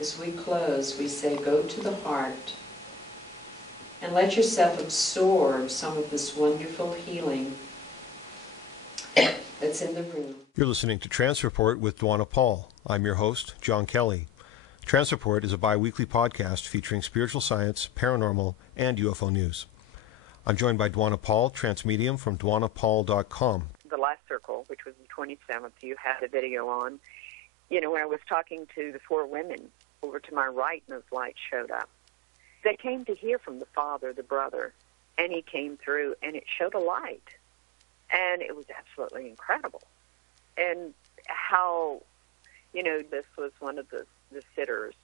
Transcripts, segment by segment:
As we close, we say, go to the heart and let yourself absorb some of this wonderful healing that's in the room. You're listening to Trance Report with Dwanna Paul. I'm your host, John Kelly. Trance Report is a bi-weekly podcast featuring spiritual science, paranormal, and UFO news. I'm joined by Dwanna Paul, trance medium from DwannaPaul.com. The last circle, which was the 27th, you had a video on. You know, when I was talking to the four women over to my right, and those lights showed up. They came to hear from the father, the brother, and he came through, and it showed a light. And it was absolutely incredible. And how, you know, this was one of the sitters.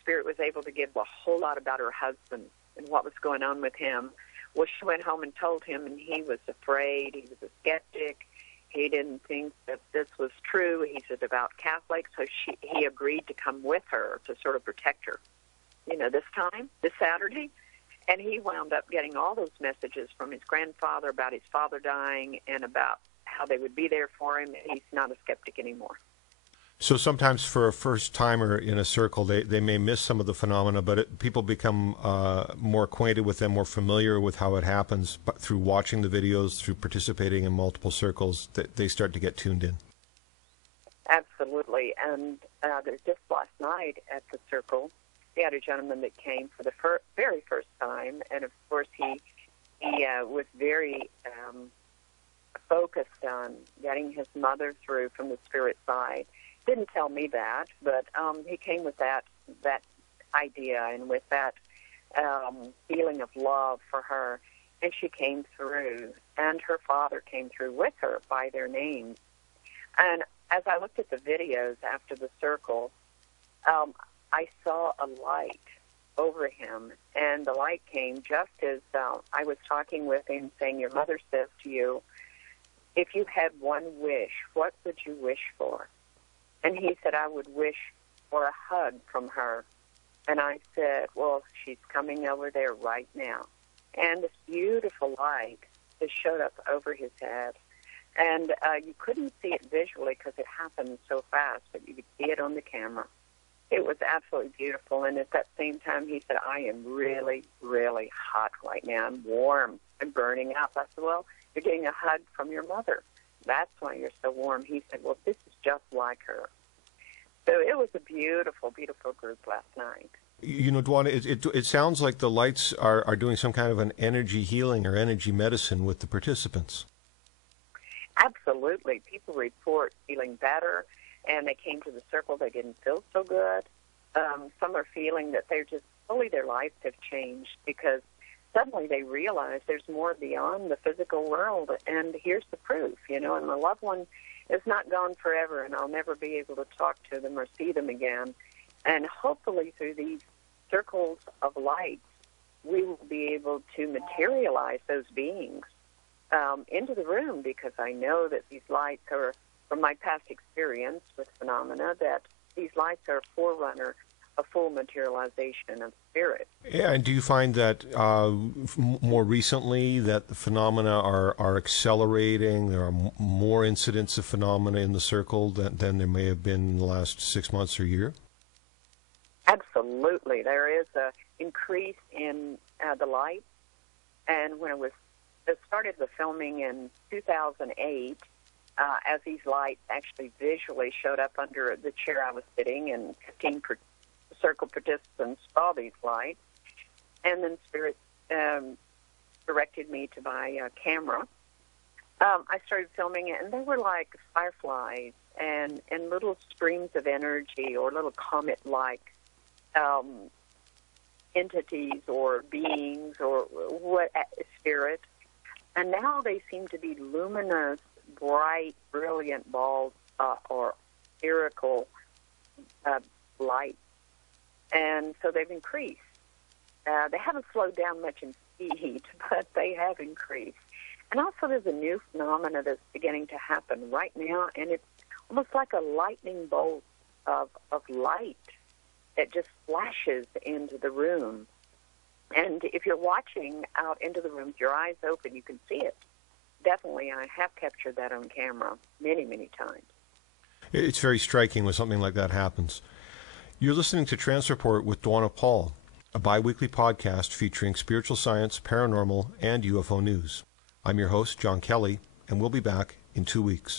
Spirit was able to give a whole lot about her husband and what was going on with him. Well, she went home and told him, and he was afraid. He was a skeptic. He didn't think that this was true. He's a devout Catholic, so he agreed to come with her to sort of protect her, you know, this Saturday. And he wound up getting all those messages from his grandfather about his father dying and about how they would be there for him. He's not a skeptic anymore. So sometimes for a first-timer in a circle, they may miss some of the phenomena, but people become more acquainted with them, more familiar with how it happens, but through watching the videos, through participating in multiple circles, they start to get tuned in. Absolutely. And just last night at the circle, we had a gentleman that came for the very first time, and of course he was very focused on getting his mother through from the spirit side. Didn't tell me that, but he came with that idea and with that feeling of love for her, and she came through, and her father came through with her by their names. And as I looked at the videos after the circle, I saw a light over him, and the light came just as I was talking with him, saying, your mother says to you, if you had one wish, what would you wish for? And he said, I would wish for a hug from her. And I said, well, she's coming over there right now. And this beautiful light just showed up over his head. And you couldn't see it visually because it happened so fast, but you could see it on the camera. It was absolutely beautiful. And at that same time, he said, I am really, really hot right now. I'm warm. I'm burning up. I said, well, you're getting a hug from your mother. That's why you're so warm. He said, well, this is just like her. So it was a beautiful, beautiful group last night. You know, Dwanna, it sounds like the lights are doing some kind of an energy healing or energy medicine with the participants. Absolutely. People report feeling better, and they came to the circle. They didn't feel so good. Some are feeling that they're just fully their lives have changed because suddenly they realize there's more beyond the physical world, and here's the proof, you know, and my loved one is not gone forever, and I'll never be able to talk to them or see them again. And hopefully through these circles of light, we will be able to materialize those beings into the room, because I know that these lights are, from my past experience with phenomena, that these lights are a forerunner a full materialization of spirit. Yeah, and do you find that more recently that the phenomena are accelerating? There are more incidents of phenomena in the circle than there may have been in the last 6 months or year? Absolutely. There is an increase in the light. And when I started the filming in 2008, as these lights actually visually showed up under the chair I was sitting, and 15 circle participants saw these lights, and then Spirit directed me to buy a camera. I started filming it, and they were like fireflies and little streams of energy or little comet-like entities or beings or what spirit. And now they seem to be luminous, bright, brilliant balls or spherical light. And so they've increased. They haven't slowed down much in speed, but they have increased. And also there's a new phenomena that's beginning to happen right now, and it's almost like a lightning bolt of light that just flashes into the room. And if you're watching out into the room with your eyes open, you can see it. Definitely, I have captured that on camera many, many times. It's very striking when something like that happens. You're listening to Trance Report with Dwanna Paul, a bi-weekly podcast featuring spiritual science, paranormal, and UFO news. I'm your host, John Kelly, and we'll be back in 2 weeks.